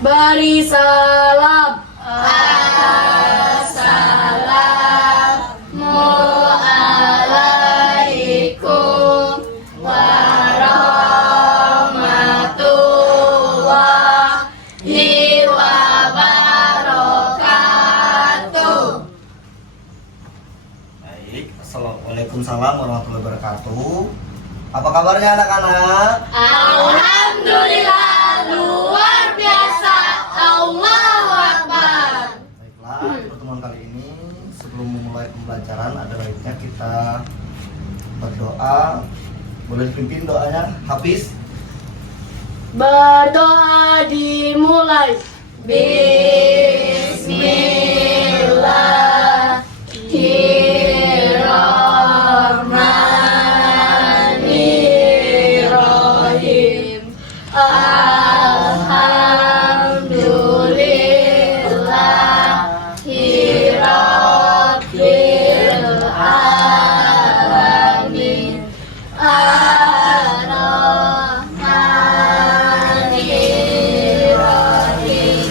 Beri salam. Assalamualaikum warahmatullahi wabarakatuh. Baik, Waalaikumsalam warahmatullahi wabarakatuh. Apa kabarnya anak-anak? Alhamdulillah, luar biasa. Allahu Akbar. Baiklah, pertemuan kali ini sebelum memulai pembelajaran ada baiknya kita berdoa. Boleh dipimpin doanya, Hafiz? Berdoa dimulai. Bismillahirrahmanirrahim. Alhamdulillahirabbil alamin. Ar-Rahmanir-Rahim.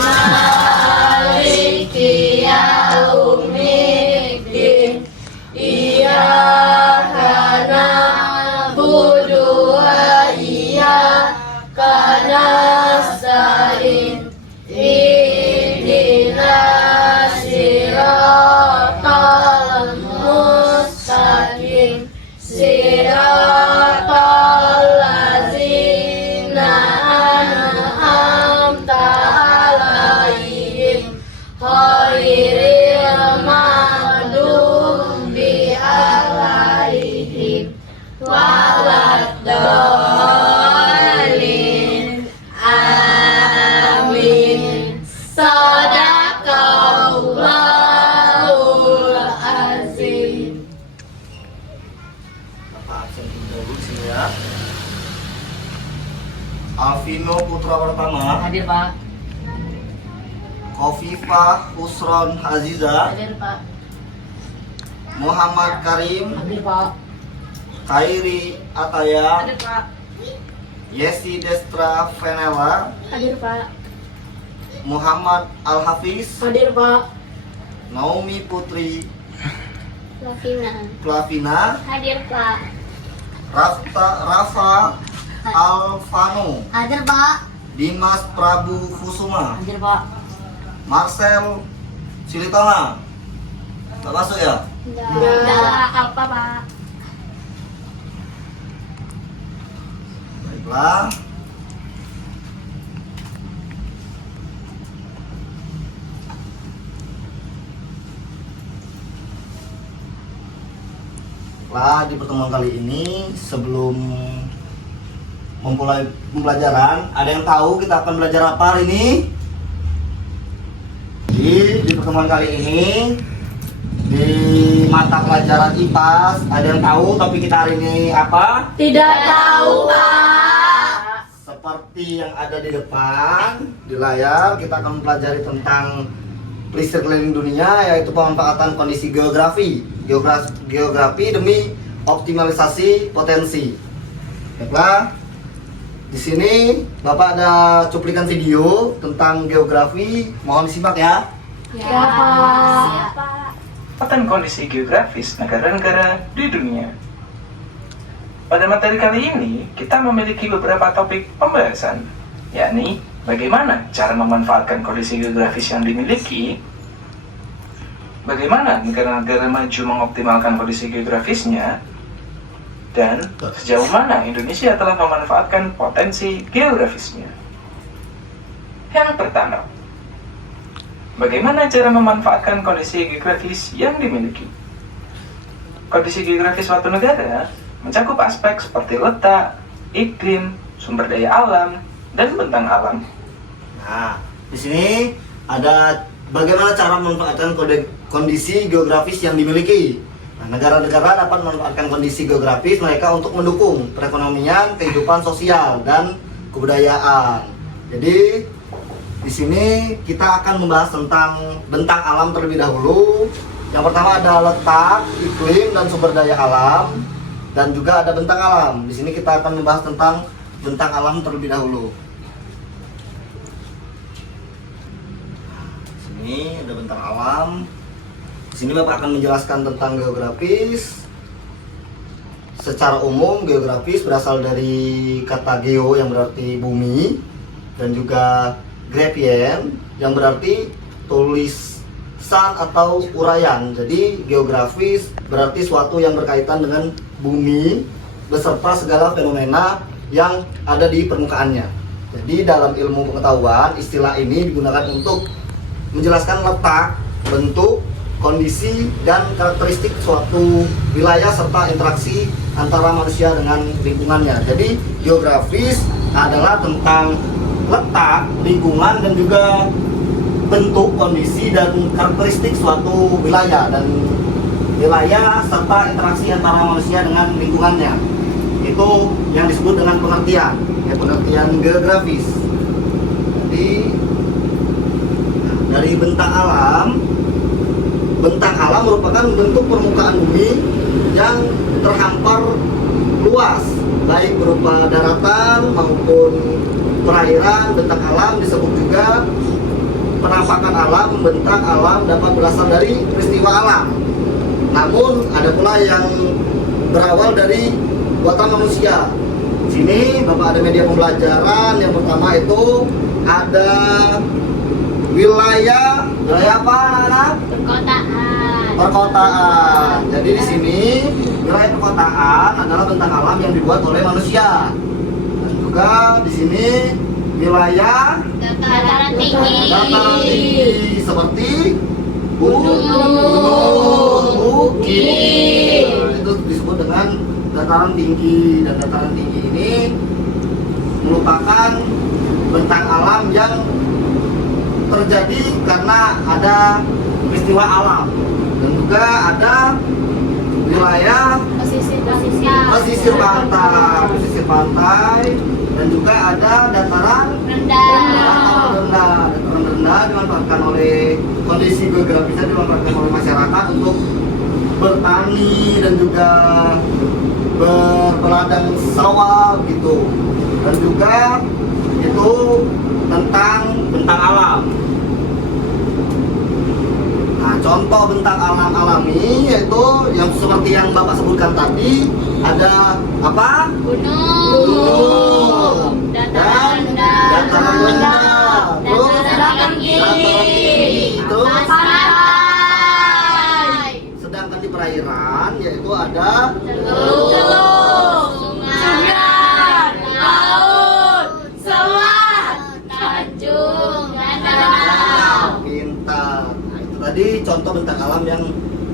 Maliki yaumiddin. Iyyaka na'budu wa iyyaka nasta'in. Ihdinas siratal mustaqim. Siratal ladzina an'amta 'alaihim ghairil maghdubi 'alaihim waladdallin. Amin. Shadaqallahul azim. Bapak absen dulu di sini ya. Alvino Putra Pertama, Hadir, Pak. Khofifah Usron Aziza, Hadir, Pak. Muhammad Karim, Hadir, Pak. Khairi Ataya, Hadir, Pak. Yesi Destra Venela, Hadir, Pak. Muhammad Al-Hafiz, Hadir, Pak. Naomi Putri Lavina. Flavina, Hadir, Pak. Rafa Alvano, Hadir, Pak. Dimas Prabu Kusuma, Hadir, Pak. Marcel Silitona. Nggak masuk ya? Enggak apa, Pak? Baiklah. Baiklah, di pertemuan kali ini sebelum memulai pembelajaran, ada yang tahu kita akan belajar apa hari ini? Di pertemuan kali ini di mata pelajaran IPAS, ada yang tahu topik kita hari ini apa? Tidak tahu, Pak. Seperti yang ada di depan di layar, kita akan mempelajari tentang riset keliling dunia, yaitu pemanfaatan kondisi geografi demi optimalisasi potensi. Baiklah, di sini Bapak ada cuplikan video tentang geografi, mohon disimak ya. Ya, Pak. Siapa? Pemetaan kondisi geografis negara-negara di dunia. Pada materi kali ini, kita memiliki beberapa topik pembahasan, yakni bagaimana cara memanfaatkan kondisi geografis yang dimiliki, bagaimana negara-negara maju mengoptimalkan kondisi geografisnya, dan sejauh mana Indonesia telah memanfaatkan potensi geografisnya. Yang pertama, bagaimana cara memanfaatkan kondisi geografis yang dimiliki? Kondisi geografis suatu negara mencakup aspek seperti letak, iklim, sumber daya alam, dan bentang alam. Nah, di sini ada bagaimana cara memanfaatkan kondisi geografis yang dimiliki. Nah, negara-negara dapat memanfaatkan kondisi geografis mereka untuk mendukung perekonomian, kehidupan sosial, dan kebudayaan. Jadi di sini kita akan membahas tentang bentang alam terlebih dahulu. Yang pertama ada letak, iklim, dan sumber daya alam, dan juga ada bentang alam. Di sini kita akan membahas tentang bentang alam terlebih dahulu. Ini ada bentang alam. Di sini Bapak akan menjelaskan tentang geografis. Secara umum geografis berasal dari kata geo yang berarti bumi dan juga graphien yang berarti tulisan atau uraian. Jadi geografis berarti suatu yang berkaitan dengan bumi beserta segala fenomena yang ada di permukaannya. Jadi dalam ilmu pengetahuan istilah ini digunakan untuk menjelaskan letak, bentuk, kondisi, dan karakteristik suatu wilayah serta interaksi antara manusia dengan lingkungannya. Jadi geografis adalah tentang letak, lingkungan, dan juga bentuk, kondisi, dan karakteristik suatu wilayah serta interaksi antara manusia dengan lingkungannya. Itu yang disebut dengan pengertian geografis. Jadi dari bentang alam merupakan bentuk permukaan bumi yang terhampar luas, baik berupa daratan maupun perairan. Bentang alam disebut juga penampakan alam. Bentang alam dapat berasal dari peristiwa alam, namun ada pula yang berawal dari buatan manusia. Sini Bapak ada media pembelajaran. Yang pertama itu ada wilayah apa anak-anak? Perkotaan. Jadi di sini wilayah perkotaan adalah bentang alam yang dibuat oleh manusia. Dan juga di sini wilayah Dataran tinggi. Seperti gunung, bukit. Nah, itu disebut dengan dataran tinggi. Dan dataran tinggi ini merupakan bentang alam yang terjadi karena ada peristiwa alam. Dan juga ada wilayah pesisir pantai, dan juga ada dataran rendah dimanfaatkan oleh kondisi geografisnya, dimanfaatkan oleh masyarakat untuk bertani dan juga berladang sawah gitu. Dan juga itu tentang bentang alam. Nah, contoh bentang alam alami yaitu yang seperti yang Bapak sebutkan tadi, ada apa? Gunung, dataran rendah, dataran tinggi, terus pantai. sedangkan di perairan yaitu ada Teluk, sungai, laut, selat, tanjung, dan danau. pintar. Nah, itu tadi contoh bentang alam yang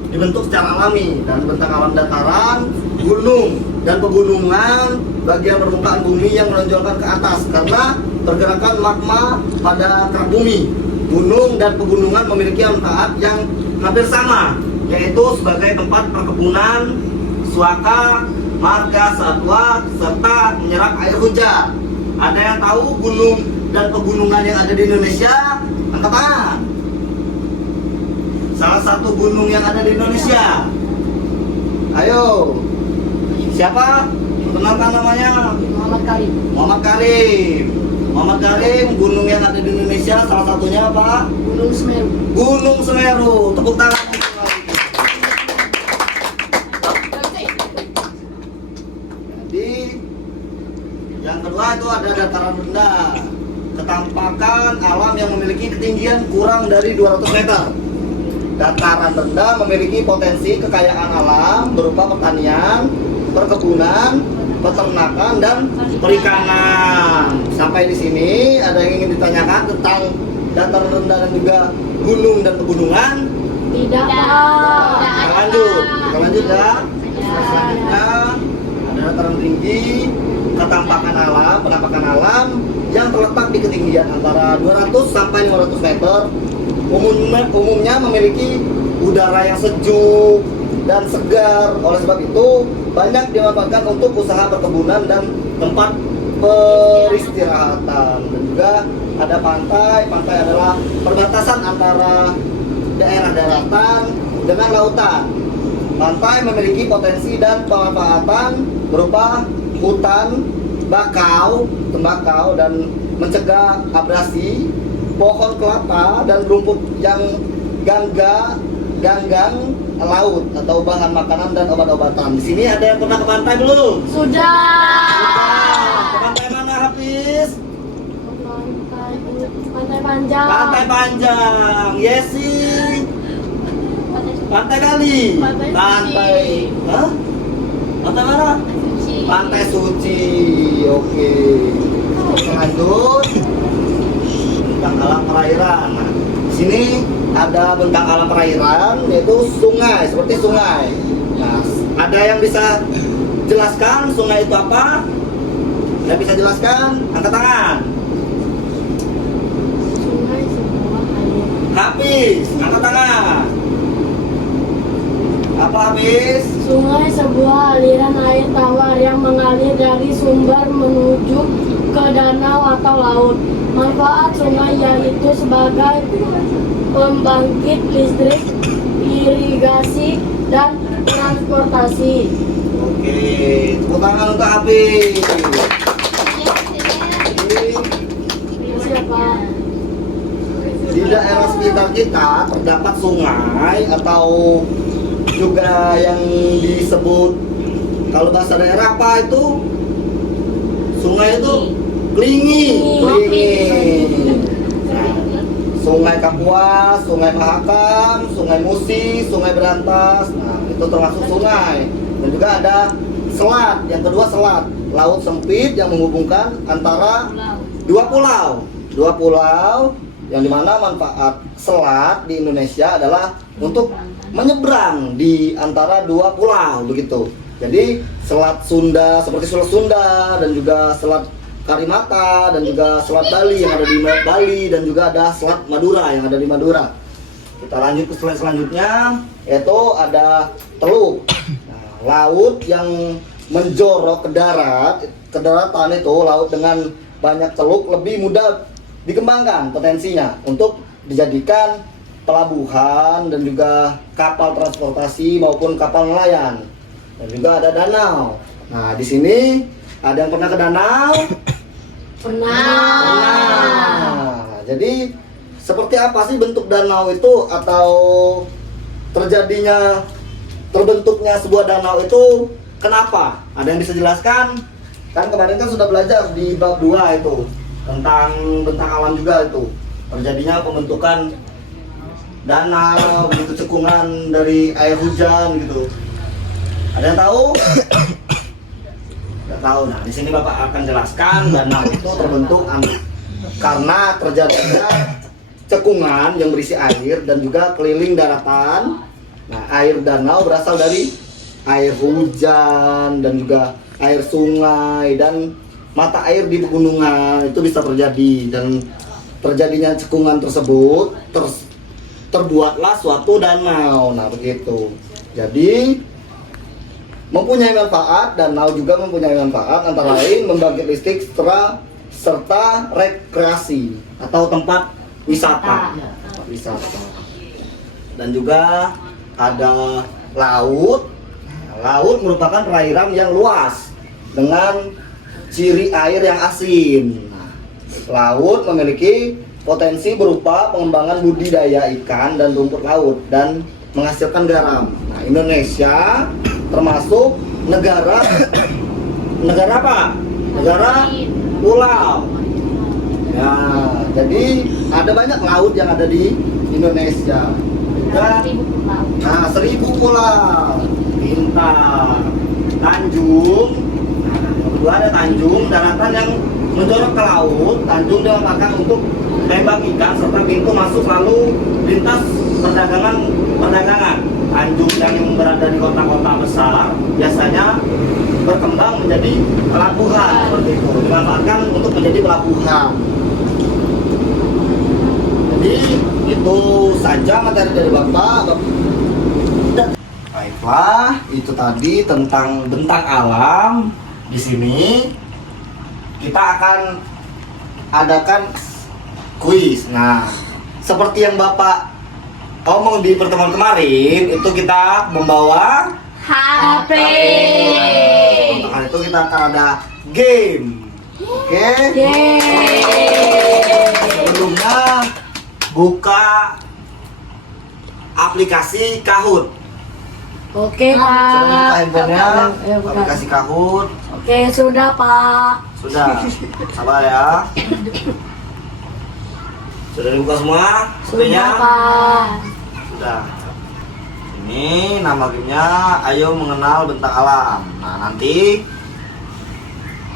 dibentuk secara alami. Dan bentang alam dataran, gunung, dan pegunungan bagian permukaan bumi yang menonjolkan ke atas karena pergerakan magma pada kerak bumi. Gunung dan pegunungan memiliki manfaat yang hampir sama, yaitu sebagai tempat perkebunan, suaka, marga satwa, serta menyerap air hujan. Ada yang tahu gunung dan pegunungan yang ada di Indonesia? Angkat tangan. Salah satu gunung yang ada di Indonesia. Ayo. Siapa? Kenalkan namanya. Muhammad Karim. Muhammad Karim, gunung yang ada di Indonesia salah satunya apa? Gunung Semeru. Gunung Semeru. Tepuk tangan. Jadi yang kedua itu ada dataran rendah. Ketampakan alam yang memiliki ketinggian kurang dari 200 meter. Dataran rendah memiliki potensi kekayaan alam berupa pertanian, perkebunan, peternakan, dan perikanan. Sampai di sini ada yang ingin ditanyakan tentang dataran rendah dan juga gunung dan pegunungan? Tidak. Kita lanjut ya. Selanjutnya ada dataran tinggi, ketampakan alam, penampakan alam yang terletak di ketinggian antara 200 sampai 500 meter. Umumnya memiliki udara yang sejuk dan segar. Oleh sebab itu banyak dimanfaatkan untuk usaha perkebunan dan tempat peristirahatan. Dan juga ada pantai. Pantai adalah perbatasan antara daerah daratan dengan lautan. Pantai memiliki potensi dan pemanfaatan berupa hutan bakau, tembakau, dan mencegah abrasi. pohon kelapa dan rumput yang ganggang laut atau bahan makanan dan obat-obatan. Di sini ada yang pernah ke pantai belum? Sudah. Ke pantai mana, Hafiz? Pantai Panjang. Pantai Panjang. Yesi. Pantai Bali. Pantai Suci. Hah? Pantai mana? Pantai Suci. Oke. Lanjut. Bentang alam perairan. Nah, di sini ada bentang alam perairan yaitu sungai, seperti sungai. Nah, ada yang bisa jelaskan sungai itu apa? Yang bisa jelaskan? Angkat tangan. Sungai sebuah air. Hafiz, angkat tangan. Apa Hafiz? Sungai sebuah aliran air tawar yang mengalir dari sumber menuju ke danau atau laut. Manfaat sungai yaitu sebagai pembangkit listrik, irigasi, dan transportasi. Oke, tepuk tangan untuk Hafiz. Siapa? Di daerah sekitar kita terdapat sungai atau juga yang disebut kalau bahasa daerah apa itu? Sungai itu Klingi. Nah, Sungai Kapuas, Sungai Mahakam, Sungai Musi, Sungai Berantas. Nah, itu termasuk sungai. Dan juga ada selat. Yang kedua selat, laut sempit yang menghubungkan antara dua pulau yang dimana manfaat selat di Indonesia adalah untuk menyeberang di antara dua pulau begitu. Jadi selat Sunda seperti Selat Sunda dan juga Selat Karimata dan juga Selat Bali yang ada di Bali dan juga ada Selat Madura yang ada di Madura. Kita lanjut ke slide selanjutnya yaitu ada Teluk. Nah, laut yang menjorok ke daratan itu laut dengan banyak teluk lebih mudah dikembangkan potensinya untuk dijadikan pelabuhan dan juga kapal transportasi maupun kapal nelayan. Dan juga ada danau. Nah, di sini ada yang pernah ke danau? Pernah. Jadi seperti apa sih bentuk danau itu atau terbentuknya sebuah danau itu kenapa? Ada yang bisa jelaskan? Kan kemarin kan sudah belajar di bab 2 itu tentang bentang alam juga itu. Terjadinya pembentukan danau, bentuk cekungan dari air hujan gitu. Ada yang tahu? Nggak tahu. Nah, di sini Bapak akan jelaskan danau itu terbentuk karena terjadinya cekungan yang berisi air dan juga keliling daratan. Nah, air danau berasal dari air hujan dan juga air sungai dan mata air di pegunungan itu bisa terjadi, dan terjadinya cekungan tersebut terbuatlah suatu danau. Nah, begitu. Jadi mempunyai manfaat, danau juga mempunyai manfaat antara lain membangkit listrik serta rekreasi atau tempat wisata. Dan juga ada laut. Laut merupakan perairan yang luas dengan ciri air yang asin. Laut memiliki potensi berupa pengembangan budidaya ikan dan rumput laut dan menghasilkan garam. Nah, Indonesia termasuk negara apa? Negara pulau. Ya, jadi ada banyak laut yang ada di Indonesia. Nah, 1000 pulau. Bintang, Tanjung. Nah, yang kedua ada Tanjung, daratan yang menjorok ke laut. Tanjung dimanfaatkan untuk tembak ikan serta pintu masuk lalu lintas perdagangan. Tanjung yang berada di kota-kota besar biasanya berkembang menjadi pelabuhan seperti itu, dimanfaatkan untuk menjadi pelabuhan. Jadi itu saja materi dari Bapak. Baiklah, itu tadi tentang bentang alam. Di sini kita akan adakan kuis. Nah, seperti yang Bapak omong di pertemuan kemarin, itu kita membawa HP. Untuk itu kita akan ada game. Oke? Sebelumnya buka aplikasi Kahoot. Oke, Coba buka Pak. handphonenya, Ayo, buka. aplikasi Kahoot. Oke, sudah, Pak. Sudah, sabar ya. Sudah dibuka semua? Sudah, HP-nya? Pak. Sudah. Ini nama gamenya Ayo Mengenal Bentang Alam. Nah, nanti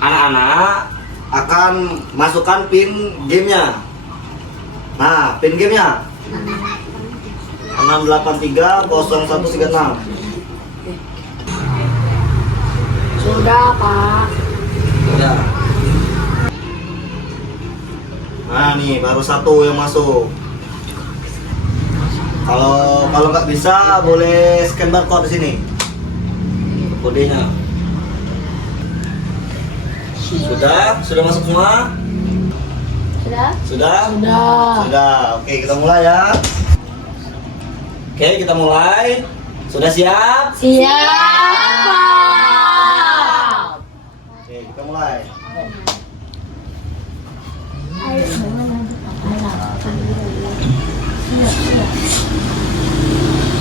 anak-anak akan masukkan pin gamenya. Nah, pin gamenya 6830136. Sudah, Pak. Sudah. Nah, nih baru satu yang masuk. Kalau nggak bisa boleh scan barcode di sini. Kodenya. Sudah masuk semua? Sudah? Sudah? Sudah. Sudah. Oke, kita mulai ya. Oke, kita mulai. Sudah siap? Siap, Pak. Oke, kita mulai.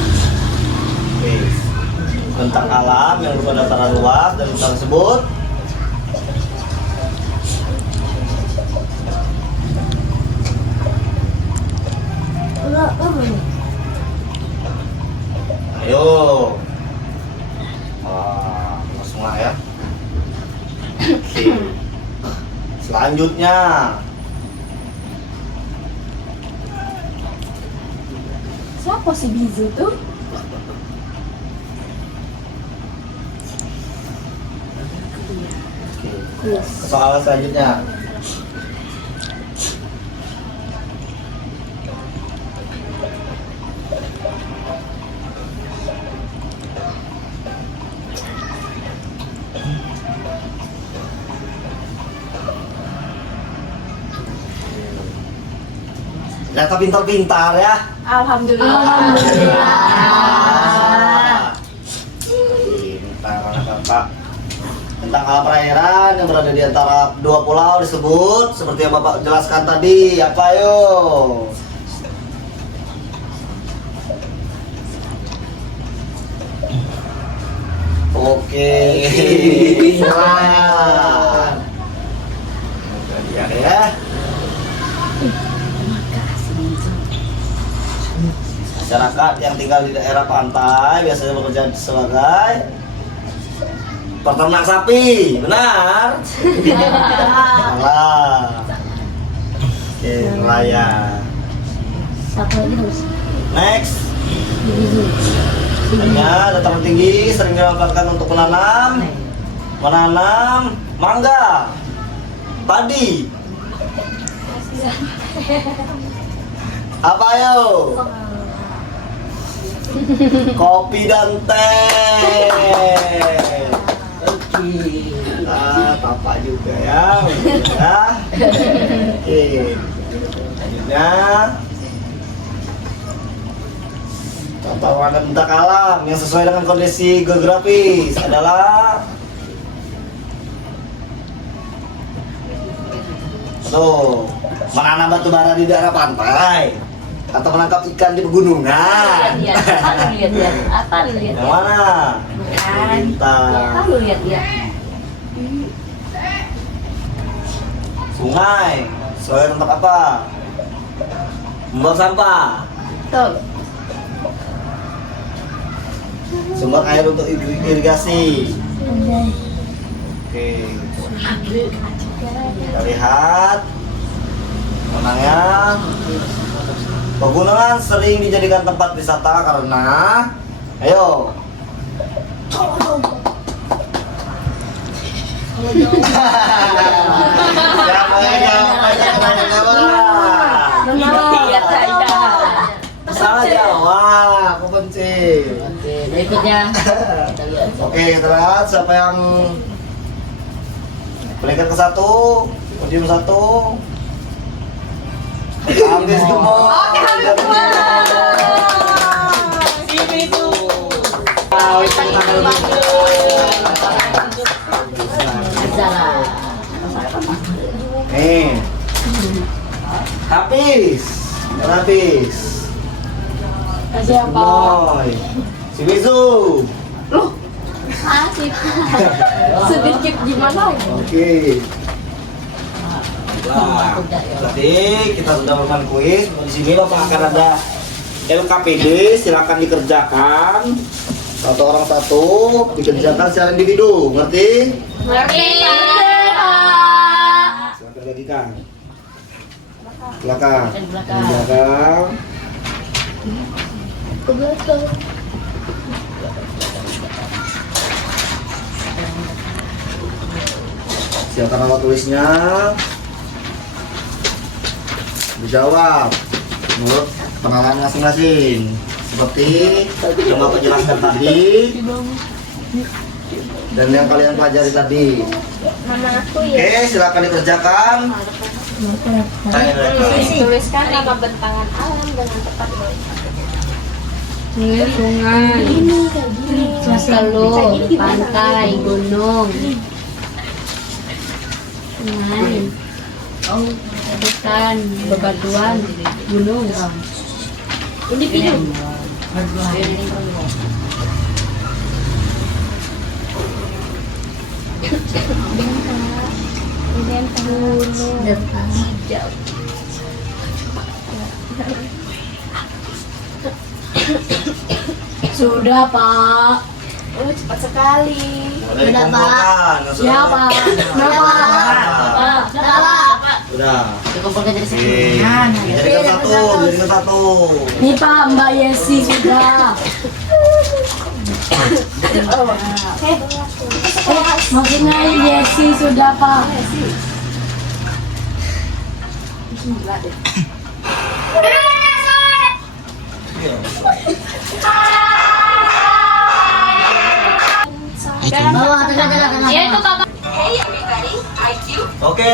Oke. Bentang alam yang berupa dataran luas dan bentang tersebut ayo. Langsung lah ya. Oke. Selanjutnya Siapa si Bizu tuh? soal selanjutnya. Ternyata pintar-pintar ya. Alhamdulillah. Pintar anak-anak. Tentang alam perairan yang berada di antara dua pulau disebut seperti yang Bapak jelaskan tadi. Apa yo? Oke. Salah. Ya. Masyarakat yang tinggal di daerah pantai biasanya bekerja sebagai peternak sapi, benar? Salah. Oke, nelayan. Satu lagi terus. Next. Hanya dataran tinggi sering dimanfaatkan untuk menanam mangga, padi. Apa yo? Kopi dan teh. Papa juga ya. Oke. Selanjutnya tata warna bentang alam yang sesuai dengan kondisi geografis adalah menanam batu bara di daerah pantai atau menangkap ikan di pegunungan. Apa lu lihat? Yang mana? Bintang. Apa lu lihat ya? Sungai. Sesuai tempat apa? Membuang sampah. Tuh. Sumber air untuk irigasi. Oke. Kita lihat menangnya. Pegunungan sering dijadikan tempat wisata karena, ayo. Siapa yang Lihat saja. salah jawab, aku benci. Oke, berikutnya kita lihat. Oke, kita lihat siapa yang peringkat ke satu, podium satu. Habis gemuk. Nih, habis. Geografis. Kasih apa? Boy. Si Bizu. Kasih. Sedikit gimana? Oke. Nah, berarti kita sudah melakukan kuis. Di sini Bapak akan ada LKPD, silakan dikerjakan. Satu orang satu, dikerjakan secara individu, ngerti? Ngerti, Silakan bagikan. Belakang. Di belakang. Belakang. Ke belakang. Silakan nama tulisnya. Dijawab menurut penalaran masing-masing. Seperti yang Bapak jelaskan tadi dan yang kalian pelajari tadi. Nama aku Oke, silakan dikerjakan. Tuliskan nama bentangan alam dengan tepat. Sungai, teluk, pantai, gunung, sungai, hutan, bebatuan, gunung. Individu. Sudah, Pak. Oh, cepat sekali. Boleh dikumpulkan. Ya, Pak. Sudah. Dikumpulkan jadi Oke. satu. Dijadikan satu. Nih, Pak, Mbak Yesi sudah. Maksudnya Yesi sudah, Pak. Bawa tengah-tengah. Ya itu Bapak. Oke.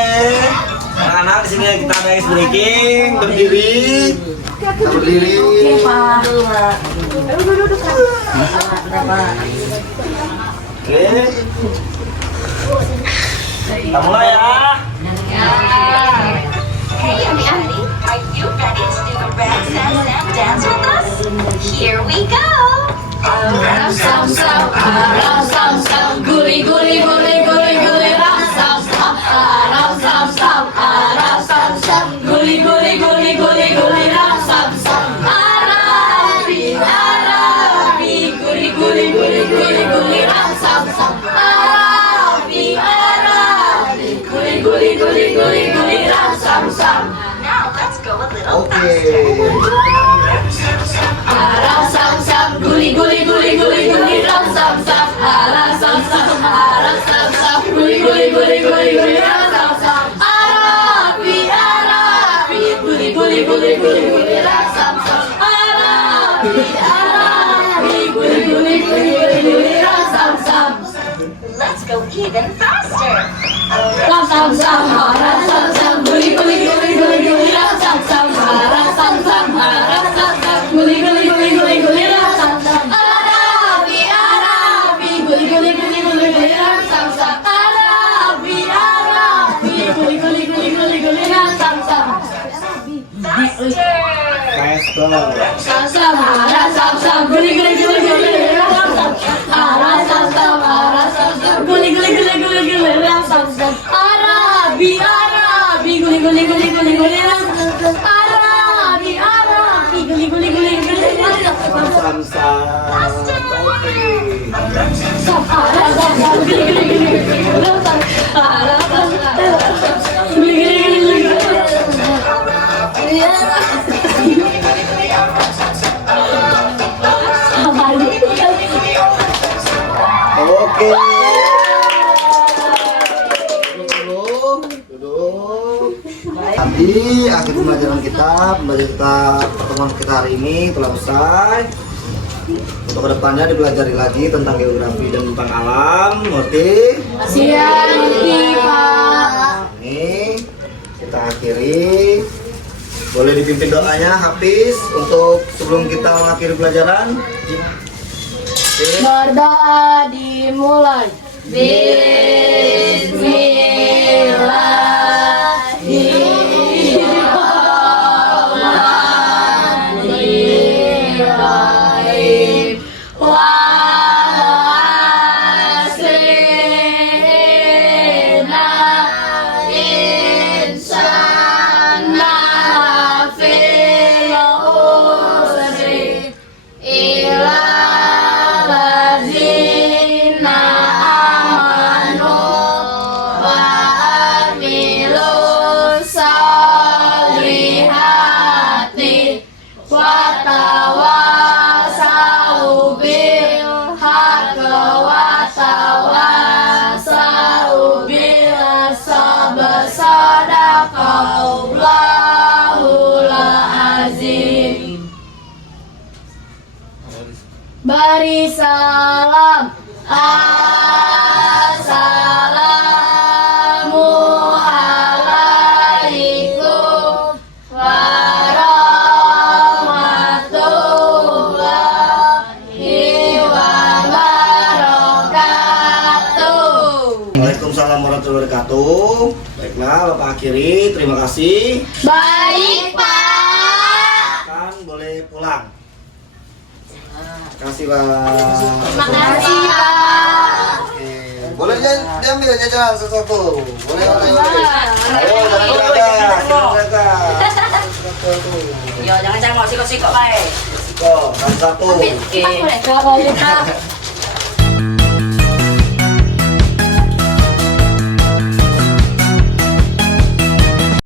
Anak-anak di sini kita ada ice breaking, berdiri. Kita berdiri. Oke, Pak. Oke. Kita mulai ya. Hey everybody, are you ready to do the red Sam Sam dance with us? Here we go! Ram sam sam, ram sam sam, guli guli guli guli guli, ram sam sam, ram sam sam, ram sam sam, guli guli guli guli guli, ram sam sam. Arabi, Arabi, guli guli guli guli guli, ram sam sam. Arabi, Arabi, guli guli guli guli guli, ram sam sam. Now let's go a little Oke. Ram sam sam, guli guli guli guli guli, ram sam sam, ram sam sam, ram sam sam, guli guli guli guli guli, ram sam sam. Arabi, Arabi, guli guli guli guli guli, ram sam sam. Arabi, Arabi, guli guli guli guli guli, ram sam sam. Let's go even faster! Ram sam sam, ram sam sam, guli guli guli guli guli, ram sam sam, ram sam sam, ram sam sam, guli guli guli guli guli, ram sam sam. Arabi, Arabi, guli guli guli guli guli, ram sam sam. Arabi, Arabi, guli guli guli guli guli, ram sam sam. Faster! Faster. Sam sam, ram sam sam, guli guli guli guli, ram sam sam. Ram sam sam, ram sam sam, guli guli guli guli guli, ram sam sam. Arabi, Arabi, guli guli guli guli guli, ram sam sam. Arabi, Arabi, guli guli guli guli, ram sam sam. Sam-sam. Oke. Sam, ram sam sam, guli guli guli guli, ram sam. Ram sam sam, guli guli guli guli, ram sam sam. Oke. Duduk. Tadi akhir pembelajaran kita pertemuan kita hari ini telah usai. Untuk kedepannya dipelajari lagi tentang geografi dan tentang alam, ngerti? Siang, Pak. Ini kita akhiri. Boleh dipimpin doanya Hafiz untuk sebelum kita mengakhiri pelajaran. Oke. Berdoa dimulai. Bismillahirrahmanirrahim. Mari salam. Assalamualaikum warahmatullahi wabarakatuh. Waalaikumsalam warahmatullahi wabarakatuh. Baiklah, Bapak akhiri. Terima kasih. Baik, Pak. Kan boleh pulang. Terima kasih, Pak. Terima kasih, Pak. Oke. Boleh diambil jajanan sesuatu. Boleh. Ayo, jangan berada. Yo, jangan cari mau sikok-sikok baik. Kok, satu. Oke. Kalau kita